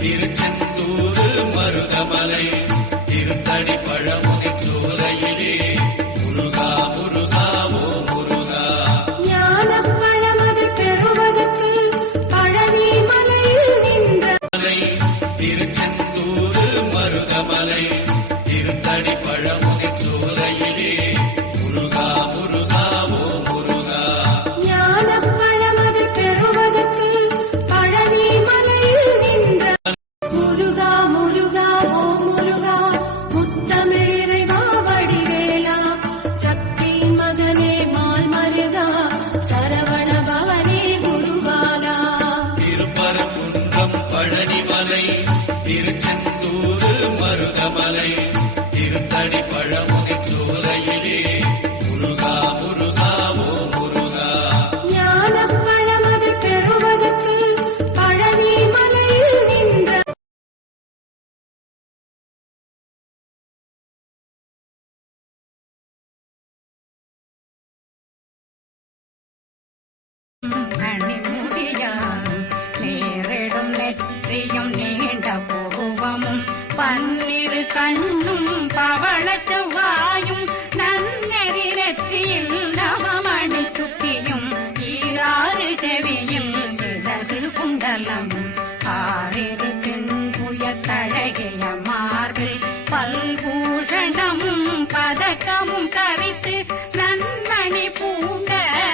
திருச்செந்தூர் மருதமலை திருத்தடி பழமுதி சோலையிலே முருகா முருகா ஓ முருகா ஞான பழமது பெறுவதற்கு பழனி மலையில் நின்ற திருச்செந்தூர் மருதமலை திருத்தடி பழமுதி சோலையிலே முருகா முருகா ஓ முருகா ஞான பழமது பெறுவதற்கு பழனி மலையில் நின்ற முருகா முருகா ஓ முருகா முத்தமிழ் இறைவா வடிவேலா சக்தி மகனே மால் மருகா சரவண பவனே குருபாலா திருப்பரங்குன்றம் பழனிமலை திருச்செந்தூர் மருதமலை திருத்தடி பழமுதி சோலையிலே முருகா முருகா ஓ முருகா ஞான பழமது பெறுவதற்கு பழனி மலையில் நின்ற அணிமுடியாரும் நேரிடும் நெற்றியும் நீண்ட புருவமும் பன்னிரு கண்ணும் பவளச் செவ்வாயும் நன்னெறி நெற்றியில் நவமணி சுட்டியும் ஈராறு செவியில் இடது குண்டலம் ஆறிரு தென்புயர் தழகிய மார்பில் பல்பூஷணமும் பதக்கமும் கரித்து நன்மணி பூண்ட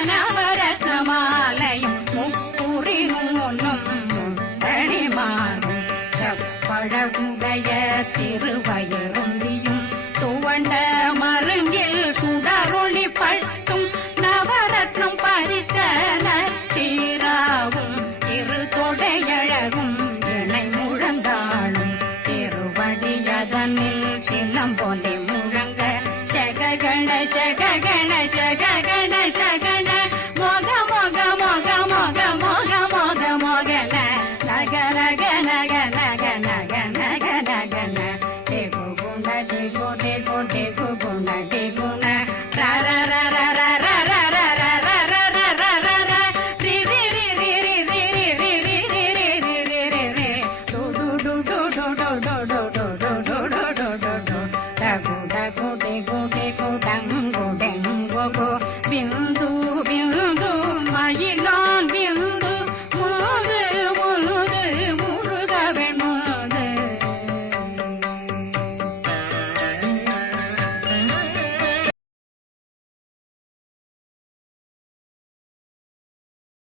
நவரத்ன மாலையும் முப்புரி நூலும் முத்தணிமாரும் செப்பழகுடைய திருவயருந்தியும் துவண்ட மருங்கில் சுடரொளி பட்டும் நவரத்னம் பறித்த நச்சீராவும் இரு தொடையழகும் இணை முழங்காலும் திருவடியதனில் சிலம்பொலி முழங்க சககண சககண சககண சகண மொக மொக மொக மொக மொக மொக மொகன நக நக நக நக நக நக நக